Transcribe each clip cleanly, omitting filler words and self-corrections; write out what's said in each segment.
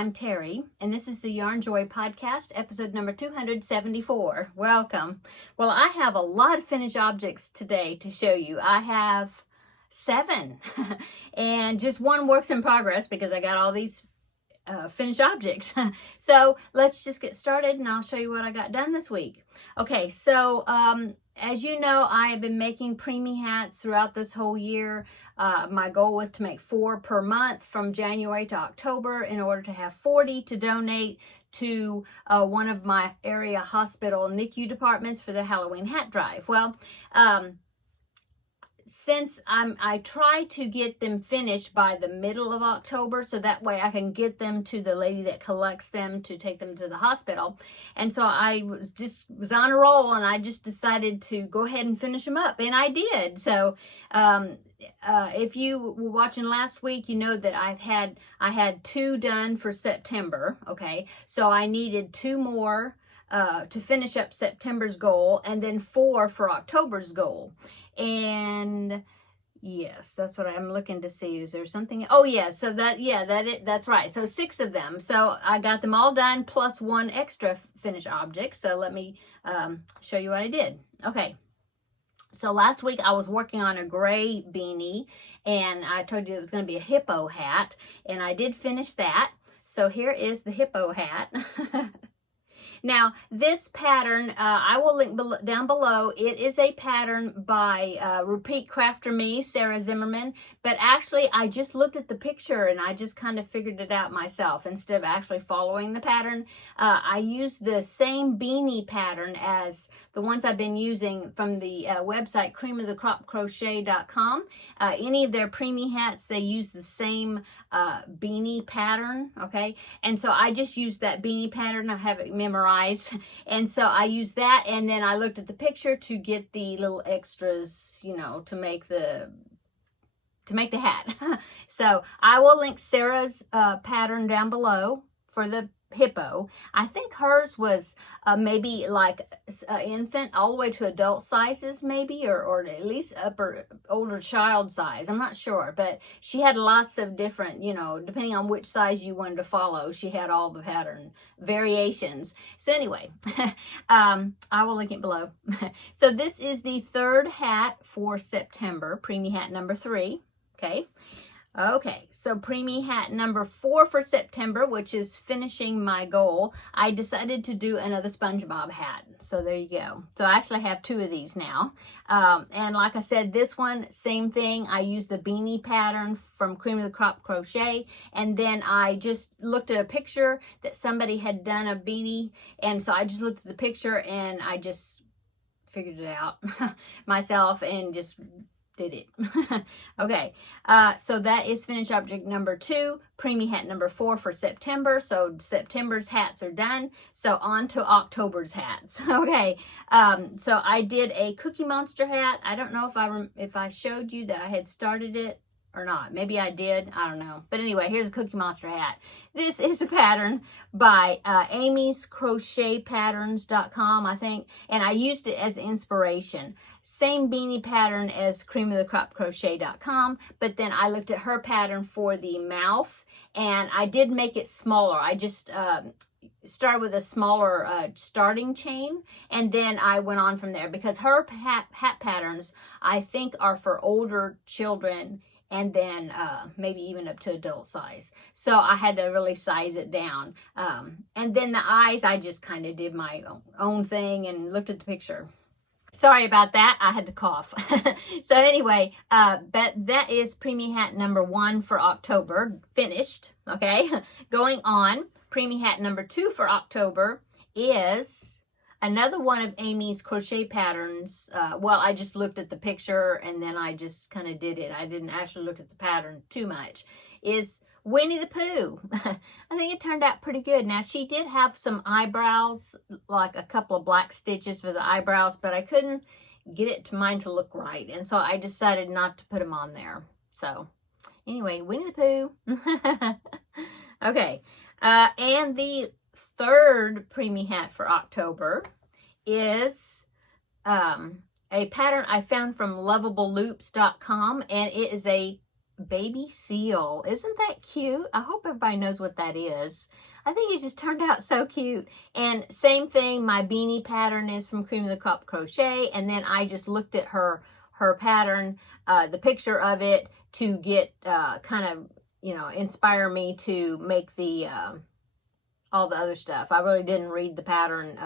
I'm Terry, and this is the Yarnjoy podcast, episode number 274. Welcome. Well, I have a lot of finished objects today to show you. I have 7, and just one works in progress because I got all these finished objects. So let's just get started, and I'll show you what I got done this week. Okay, so as you know, I have been making preemie hats throughout this whole year. My goal was to make 4 per month from January to October in order to have 40 to donate to one of my area hospital NICU departments for the Halloween hat drive. Well, since I try to get them finished by the middle of October, so that way I can get them to the lady that collects them to take them to the hospital. And so I was on a roll, and I just decided to go ahead and finish them up, and I did. So if you were watching last week, you know that I had 2 done for September. Okay, so I needed 2 more to finish up September's goal, and then 4 for October's goal. And yes, that's what I'm looking to see. Is there something? Oh yeah, so that's right. So 6 of them. So I got them all done plus 1 extra finished object. So let me show you what I did. Okay. So last week I was working on a gray beanie, and I told you it was going to be a hippo hat, and I did finish that. So here is the hippo hat. Now, this pattern, I will link down below. It is a pattern by Repeat Crafter Me, Sarah Zimmerman. But actually, I just looked at the picture and I just kind of figured it out myself instead of actually following the pattern. I used the same beanie pattern as the ones I've been using from the website creamofthecropcrochet.com. Any of their preemie hats, they use the same beanie pattern, okay? And so I just used that beanie pattern. I have it memorized. And so I used that, and then I looked at the picture to get the little extras, you know, to make the hat. So I will link Sarah's pattern down below for the hippo. I think hers was maybe like infant all the way to adult sizes, maybe, or at least older child size. I'm not sure, but she had lots of different, you know, depending on which size you wanted to follow, she had all the pattern variations. So anyway, I will link it below. So this is the 3rd hat for September, preemie hat number 3. Okay, so preemie hat number 4 for September, which is finishing my goal. I decided to do another SpongeBob hat. So there you go. So I actually have 2 of these now. And like I said, this one, same thing. I used the beanie pattern from Cream of the Crop Crochet. And then I just looked at a picture that somebody had done a beanie. And so I just looked at the picture and I just figured it out myself and just did it. Okay, so that is finished object number 2, preemie hat number 4 for September. So September's hats are done. So on to October's hats. Okay, so I did a Cookie Monster hat. I don't know if I showed you that I had started it or not. Maybe I did. I don't know. But anyway, here's a Cookie Monster hat. This is a pattern by Amy's CrochetPatterns.com, I think. And I used it as inspiration. Same beanie pattern as creamofthecropcrochet.com. But then I looked at her pattern for the mouth. And I did make it smaller. I just start with a smaller starting chain, and then I went on from there because her hat patterns, I think, are for older children, and then maybe even up to adult size. So I had to really size it down. And then the eyes, I just kind of did my own thing and looked at the picture. Sorry about that. I had to cough. So anyway, but that is preemie hat number 1 for October, finished. Okay, going on. Preemie hat number 2 for October is another one of Amy's crochet patterns. Well, I just looked at the picture and then I just kind of did it. I didn't actually look at the pattern too much. Is Winnie the Pooh. I think it turned out pretty good. Now, she did have some eyebrows, like a couple of black stitches for the eyebrows, but I couldn't get it to mine to look right. And so I decided not to put them on there. So anyway, Winnie the Pooh. Okay. And the 3rd preemie hat for October is a pattern I found from lovableloops.com, and it is a baby seal. Isn't that cute? I hope everybody knows what that is. I think it just turned out so cute. And same thing, my beanie pattern is from Cream of the Crop Crochet. And then I just looked at her pattern, the picture of it, to get kind of, you know, inspire me to make the all the other stuff. I really didn't read the pattern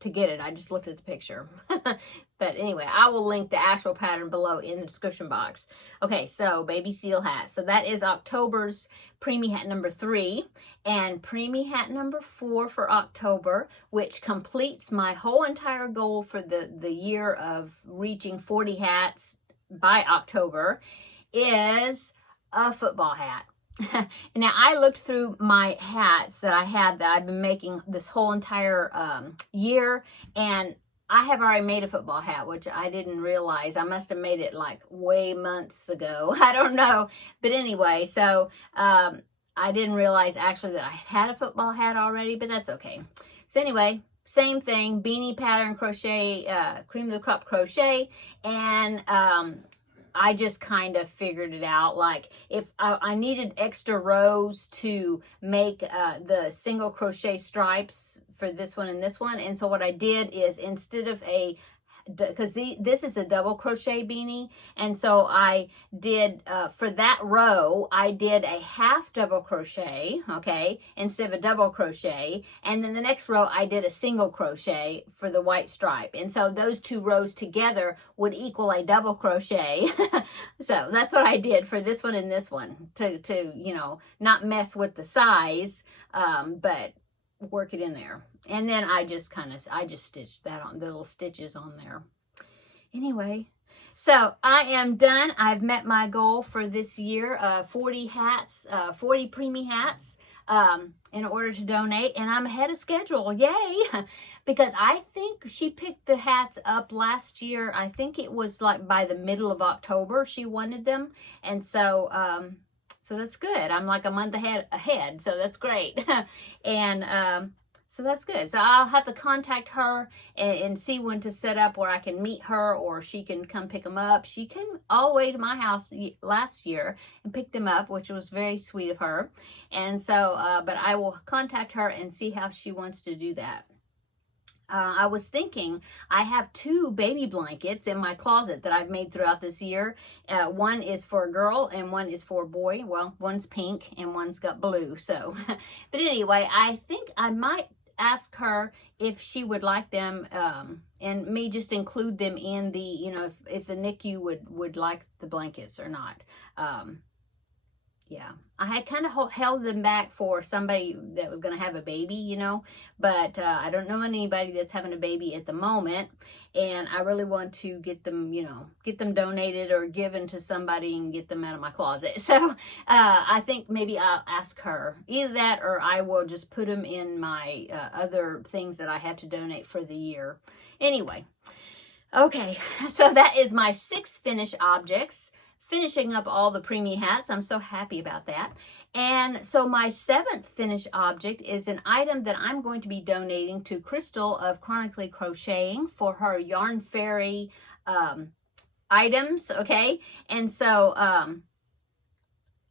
to get it. I just looked at the picture. But anyway, I will link the actual pattern below in the description box. Okay, so baby seal hat. So that is October's preemie hat number 3 and preemie hat number 4 for October, which completes my whole entire goal for the year of reaching 40 hats by October, is a football hat. Now, I looked through my hats that I have that I've been making this whole entire year, and I have already made a football hat, which I didn't realize. I must have made it like way months ago. I don't know. But anyway, so I didn't realize actually that I had a football hat already, but that's okay. So anyway, same thing, beanie pattern crochet, Cream of the Crop Crochet, and I just kind of figured it out. Like, if I needed extra rows to make the single crochet stripes for this one and this one. And so what I did is, instead of because this is a double crochet beanie, and so I did for that row I did a half double crochet, okay, instead of a double crochet, and then the next row I did a single crochet for the white stripe, and so those two rows together would equal a double crochet. So that's what I did for this one and this one, to you know, not mess with the size, but work it in there. And then I just stitched that on, the little stitches on there. Anyway, so I am done. I've met my goal for this year, 40 hats, 40 preemie hats, in order to donate, and I'm ahead of schedule. Yay! Because I think she picked the hats up last year. I think it was like by the middle of October she wanted them, and so so that's good. I'm like a month ahead, so that's great. And so that's good. So I'll have to contact her and see when to set up where I can meet her, or she can come pick them up. She came all the way to my house last year and picked them up, which was very sweet of her. And so, but I will contact her and see how she wants to do that. I was thinking, I have 2 baby blankets in my closet that I've made throughout this year. One is for a girl and one is for a boy. Well, one's pink and one's got blue. So, but anyway, I think I might ask her if she would like them, and me just include them in the, you know, if the NICU would like the blankets or not. Yeah, I had kind of held them back for somebody that was going to have a baby, you know, but I don't know anybody that's having a baby at the moment, and I really want to get them, you know, get them donated or given to somebody and get them out of my closet. So I think maybe I'll ask her either that, or I will just put them in my other things that I have to donate for the year. Anyway, okay, so that is my 6 finished objects. Finishing up all the preemie hats. I'm so happy about that. And so my 7th finished object is an item that I'm going to be donating to Crystal of Chronically Crocheting for her Yarn Fairy items, okay? And so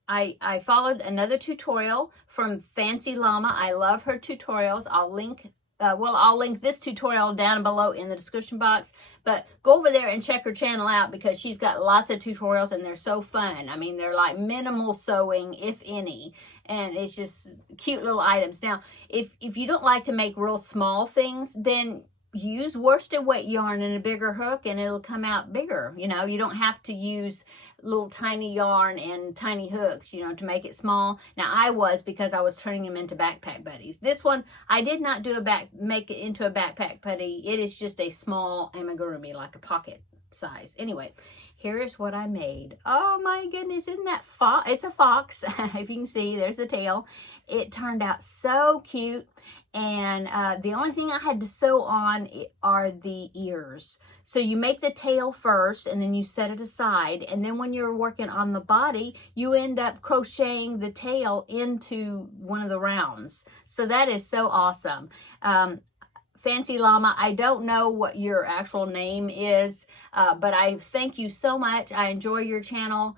I followed another tutorial from Fancy Llama. I love her tutorials. I'll link I'll link this tutorial down below in the description box, but go over there and check her channel out, because she's got lots of tutorials and they're so fun. I mean, they're like minimal sewing, if any, and it's just cute little items. Now, if you don't like to make real small things, then use worsted weight yarn and a bigger hook and it'll come out bigger. You know, you don't have to use little tiny yarn and tiny hooks, you know, to make it small. Now because I was turning them into backpack buddies. This one I did not do make it into a backpack buddy. It is just a small amigurumi, like a pocket size. Anyway, here's what I made. Oh my goodness, isn't that it's a fox. If you can see, there's the tail. It turned out so cute. And the only thing I had to sew on are the ears. So you make the tail first and then you set it aside. And then when you're working on the body, you end up crocheting the tail into one of the rounds. So that is so awesome. Fancy Llama, I don't know what your actual name is, but I thank you so much. I enjoy your channel.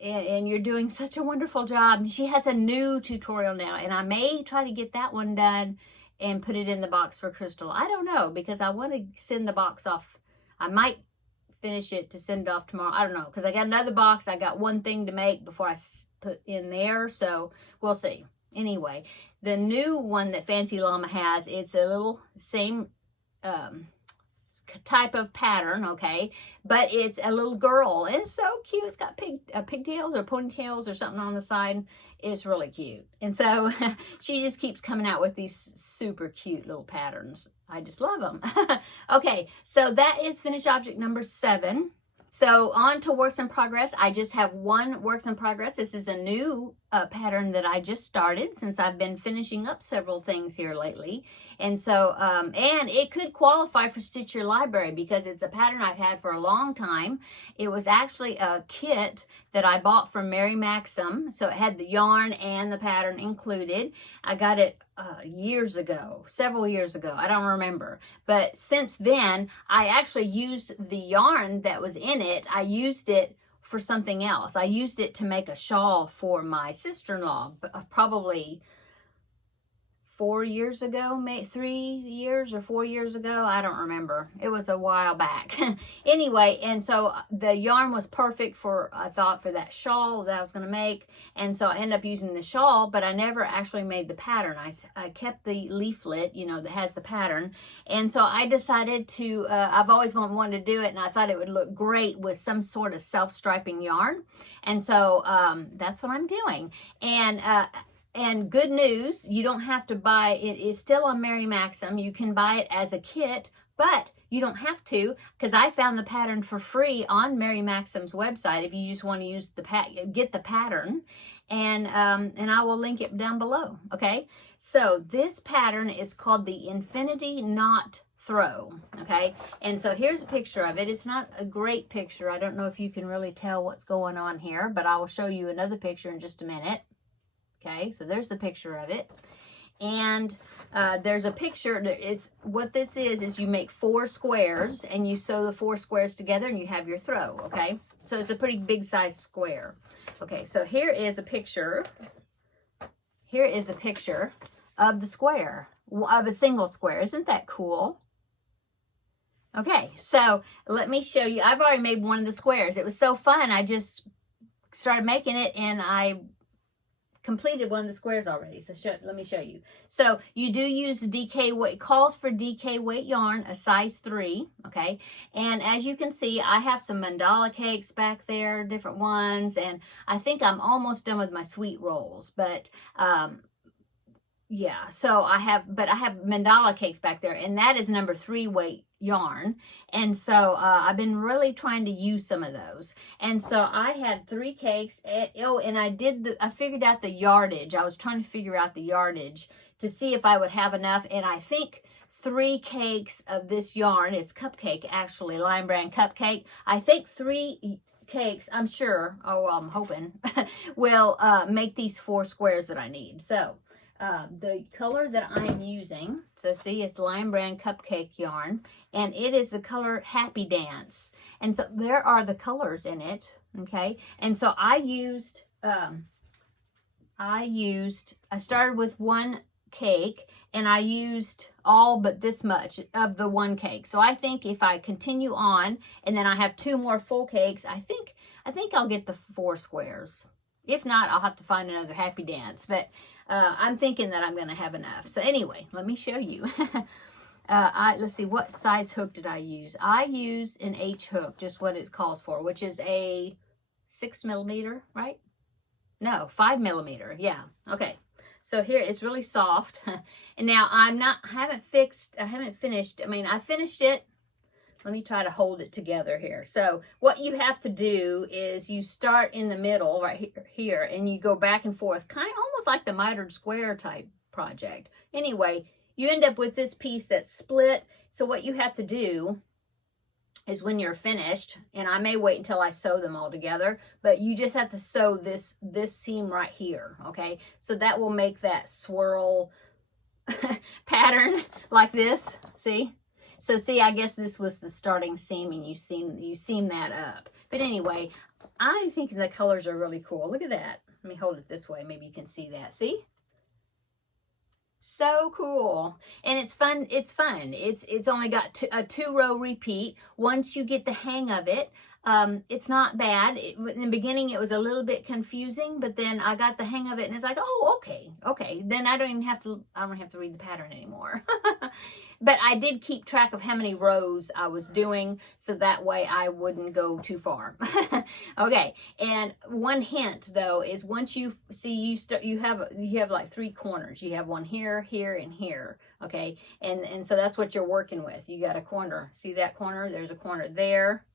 and you're doing such a wonderful job. And she has a new tutorial now, and I may try to get that one done and put it in the box for Crystal. I don't know, because I want to send the box off. I might finish it to send it off tomorrow. I don't know, because I got another box. I got one thing to make before I put in there, so we'll see. Anyway, the new one that Fancy Llama has, it's a little same type of pattern, okay, but it's a little girl, and it's so cute. It's got pigtails or ponytails or something on the side. It's really cute, and so she just keeps coming out with these super cute little patterns. I just love them. Okay, so that is finished object number 7. So on to works in progress. I just have one works in progress. This is a new pattern that I just started, since I've been finishing up several things here lately. And so, and it could qualify for Stitch Your Library, because it's a pattern I've had for a long time. It was actually a kit that I bought from Mary Maxim. So it had the yarn and the pattern included. I got it years ago, several years ago. I don't remember. But since then, I actually used the yarn that was in it. I used it for something else. I used it to make a shawl for my sister-in-law, probably 4 years ago, maybe 3 years or 4 years ago. I don't remember. It was a while back. Anyway, and so the yarn was perfect for, I thought, for that shawl that I was going to make. And so I ended up using the shawl, but I never actually made the pattern. I kept the leaflet, you know, that has the pattern. And so I decided to, I've always wanted to do it, and I thought it would look great with some sort of self-striping yarn. And so that's what I'm doing. And good news, you don't have to buy it. It's still on Mary Maxim. You can buy it as a kit, but you don't have to, because I found the pattern for free on Mary Maxim's website if you just want to use get the pattern, and I will link it down below. Okay, so this pattern is called the Infinity Knot Throw. Okay, and so here's a picture of it. It's not a great picture. I don't know if you can really tell what's going on here, but I will show you another picture in just a minute. Okay, so there's the picture of it. And there's a picture. It's what this is you make 4 squares, and you sew the 4 squares together, and you have your throw. Okay, so it's a pretty big size square. Okay, so here is a picture. Here is a picture of the square, of a single square. Isn't that cool? Okay, so let me show you. I've already made one of the squares. It was so fun. I just started making it, and I completed one of the squares already. So let me show you. So you do use DK weight. It calls for DK weight yarn, a size 3. Okay, and as you can see, I have some mandala cakes back there, different ones, and I think I'm almost done with my sweet rolls. But yeah, so I have mandala cakes back there, and that is number 3 weight yarn. And so I've been really trying to use some of those. And so I had 3 cakes. And I figured out the yardage. I was trying to figure out the yardage to see if I would have enough. And I think 3 cakes of this yarn, it's cupcake actually, Lion Brand cupcake. I think 3 cakes, I'm sure, oh well, I'm hoping, will make these 4 squares that I need. So the color that I'm using, so see, it's Lion Brand cupcake yarn, and it is the color Happy Dance. And so there are the colors in it, okay? And so I started with 1 cake, and I used all but this much of the 1 cake. So I think if I continue on, and then I have 2 more full cakes, I think I'll get the 4 squares. If not, I'll have to find another Happy Dance, but I'm thinking that I'm going to have enough. So anyway, let me show you. Let's see, what size hook did I use? I used an H hook, just what it calls for, which is a 6mm, right? No, 5mm. Yeah. Okay. So here it's really soft. And now I haven't finished. I mean, I finished it. Let me try to hold it together here. So what you have to do is you start in the middle right here, and you go back and forth, kind of almost like the mitered square type project. Anyway, you end up with this piece that's split. So what you have to do is when you're finished, and I may wait until I sew them all together, but you just have to sew this seam right here, okay? So that will make that swirl pattern like this, see? So see, I guess this was the starting seam, and you seam that up. But anyway, I think the colors are really cool. Look at that. Let me hold it this way. Maybe you can see that. See? So cool. And it's fun. It's only got a 2-row repeat. Once you get the hang of it, it's not bad. In the beginning, it was a little bit confusing, but then I got the hang of it, and it's like, oh, okay. Then I don't have to read the pattern anymore. But I did keep track of how many rows I was doing, so that way I wouldn't go too far. Okay. And one hint though is once you see you have like 3 corners. You have one here, here, and here. Okay. And so that's what you're working with. You got a corner. See that corner? There's a corner there,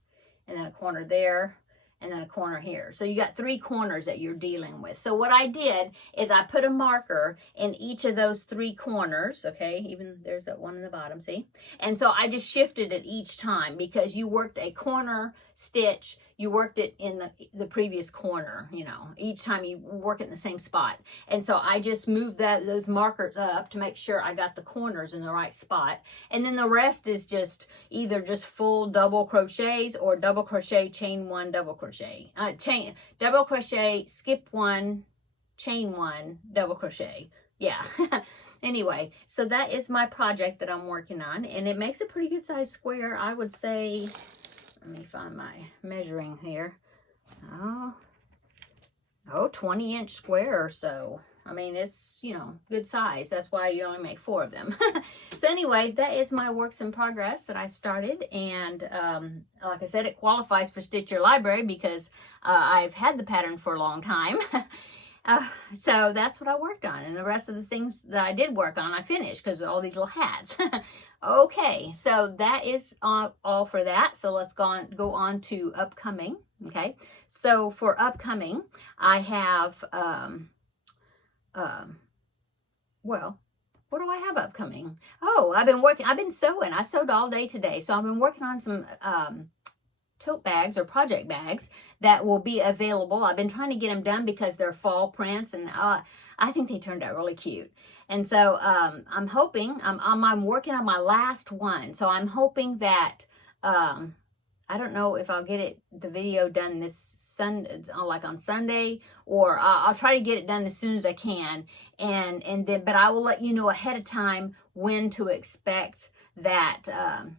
and then a corner there, and then a corner here. So you got 3 corners that you're dealing with. So what I did is I put a marker in each of those 3 corners, okay? Even there's that one in the bottom, see? And so I just shifted it each time, because you worked a corner stitch, you worked it in the previous corner, you know, each time you work it in the same spot. And so I just moved those markers up to make sure I got the corners in the right spot. And then the rest is just either just full double crochets or double crochet, chain 1, double crochet, double crochet, skip 1, chain 1, double crochet. Yeah. Anyway, so that is my project that I'm working on, and it makes a pretty good size square. I would say, let me find my measuring here. Oh, 20-inch square or so. I mean, it's, you know, good size. That's why you only make 4 of them. So anyway, that is my works in progress that I started. And like I said, it qualifies for Stitch Your Library because I've had the pattern for a long time. So that's what I worked on. And the rest of the things that I did work on, I finished because of all these little hats. Okay, so that is all for that. So let's go on to upcoming. Okay, so for upcoming, I have, well, what do I have upcoming? Oh, I've been sewing. I sewed all day today. So I've been working on some, tote bags or project bags that will be available. I've been trying to get them done because they're fall prints, and I think they turned out really cute. And so I'm hoping, I'm working on my last one. So I'm hoping that, I don't know if I'll get the video done this Sunday, like on Sunday, or I'll try to get it done as soon as I can. And then, but I will let you know ahead of time when to expect that,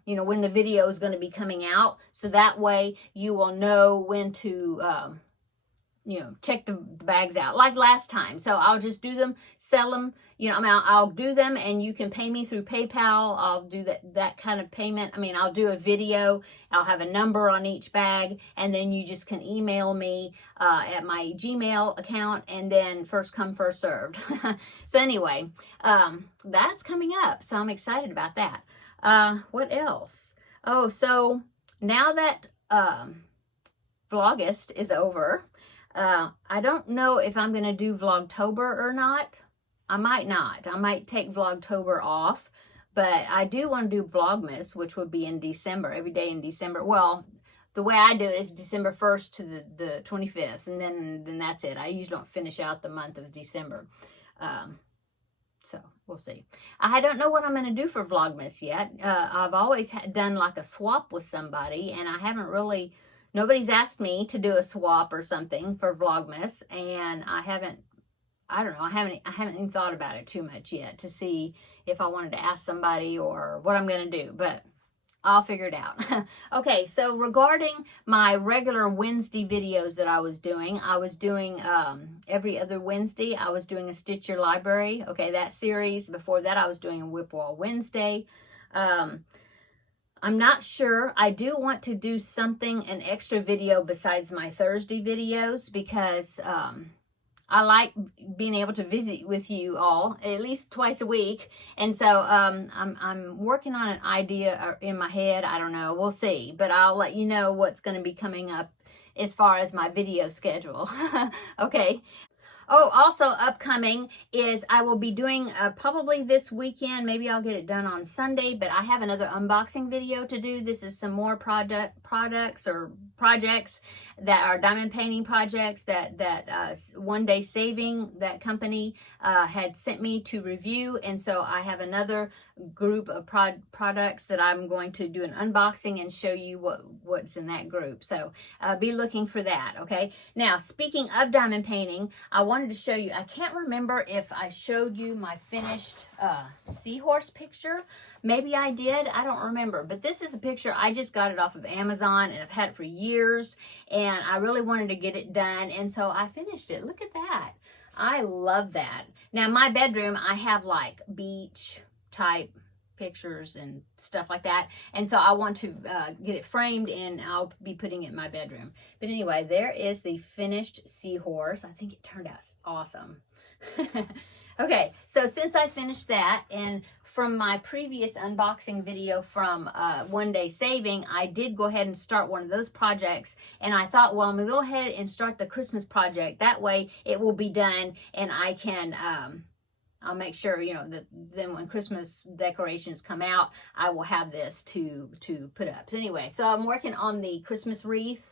you know, when the video is going to be coming out. So that way you will know when to, you know, check the bags out like last time. So I'll just do them, sell them, you know, I mean, I'll do them, and you can pay me through PayPal. I'll do that kind of payment. I mean, I'll do a video. I'll have a number on each bag, and then you just can email me at my Gmail account, and then first come, first served. So anyway, that's coming up. So I'm excited about that. What else? Oh, so now that Vlogust is over, I don't know if I'm going to do Vlogtober or not. I might not. I might take Vlogtober off, but I do want to do Vlogmas, which would be in December, every day in December. Well, the way I do it is December 1st to the 25th, and then that's it. I usually don't finish out the month of December. So we'll see. I don't know what I'm going to do for Vlogmas yet. I've always done like a swap with somebody, and I haven't really, nobody's asked me to do a swap or something for Vlogmas, and I don't know, I haven't even thought about it too much yet to see if I wanted to ask somebody or what I'm going to do, but I'll figure it out. Okay, so regarding my regular Wednesday videos that I was doing every other Wednesday, I was doing a Stitch Your Library. Okay, that series. Before that, I was doing a Whipwall Wednesday. I'm not sure. I do want to do an extra video besides my Thursday videos, because I like being able to visit with you all at least twice a week. And so I'm working on an idea in my head. I don't know. We'll see. But I'll let you know what's going to be coming up as far as my video schedule. Okay. Oh, also upcoming is I will be doing probably this weekend. Maybe I'll get it done on Sunday, but I have another unboxing video to do. This is some more products or projects that are diamond painting projects that One Day Saving, that company, had sent me to review. And so I have another group of products that I'm going to do an unboxing and show you what's in that group. So be looking for that, okay? Now, speaking of diamond painting, I wanted to show you, I can't remember if I showed you my finished seahorse picture. Maybe I did, I don't remember. But this is a picture, I just got it off of Amazon and I've had it for years. And I really wanted to get it done. And so I finished it. Look at that. I love that. Now, my bedroom, I have like beach type pictures and stuff like that, and so I want to get it framed, and I'll be putting it in my bedroom. But anyway, there is the finished seahorse. I think it turned out awesome. Okay, so since I finished that, and from my previous unboxing video from One Day Saving, I did go ahead and start one of those projects, and I thought, well, I'm gonna go ahead and start the Christmas project. That way it will be done, and I can I'll make sure, you know, that then when Christmas decorations come out, I will have this to put up. So anyway, so I'm working on the Christmas wreath.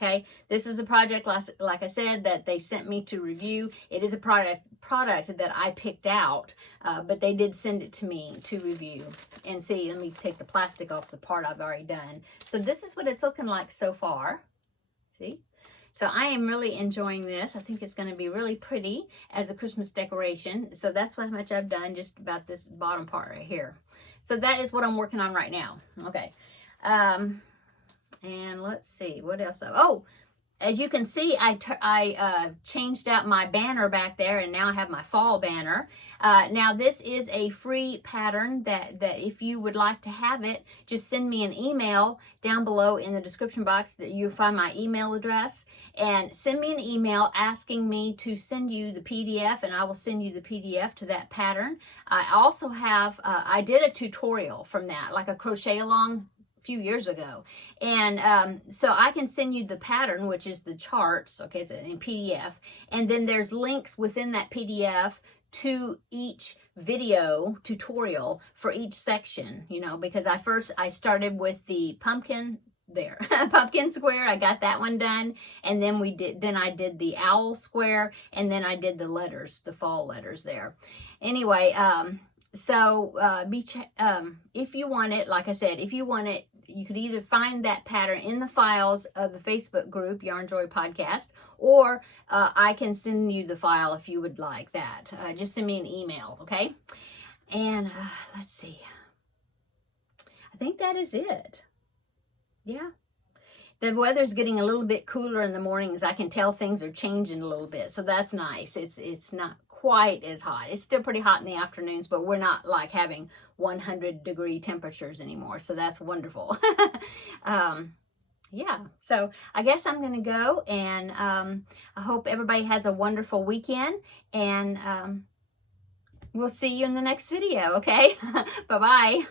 Okay, this is a project, like I said, that they sent me to review. It is a product that I picked out, but they did send it to me to review. And see, let me take the plastic off the part I've already done. So this is what it's looking like so far. See? So I am really enjoying this. I think it's going to be really pretty as a Christmas decoration. So that's how much I've done, just about this bottom part right here. So that is what I'm working on right now. Okay. And let's see, what else? Oh, as you can see, I changed out my banner back there, and now I have my fall banner. Now, this is a free pattern that if you would like to have it, just send me an email down below in the description box. That you'll find my email address, and send me an email asking me to send you the PDF, and I will send you the PDF to that pattern. I also have, I did a tutorial from that, like a crochet along few years ago, and so I can send you the pattern, which is the charts. Okay, it's in PDF, and then there's links within that PDF to each video tutorial for each section, you know, because I started with the pumpkin there, pumpkin square. I got that one done, and then I did the owl square, and then I did the letters, the fall letters there. Anyway, so if you want it, like I said, if you want it, you could either find that pattern in the files of the Facebook group, Yarnjoy Podcast, or I can send you the file if you would like that. Just send me an email, okay? And let's see. I think that is it. Yeah. The weather's getting a little bit cooler in the mornings. I can tell things are changing a little bit, so that's nice. It's not quite as hot. It's still pretty hot in the afternoons, but we're not like having 100-degree temperatures anymore, so that's wonderful. Yeah, so I guess I'm going to go, and I hope everybody has a wonderful weekend, and we'll see you in the next video, okay? Bye-bye.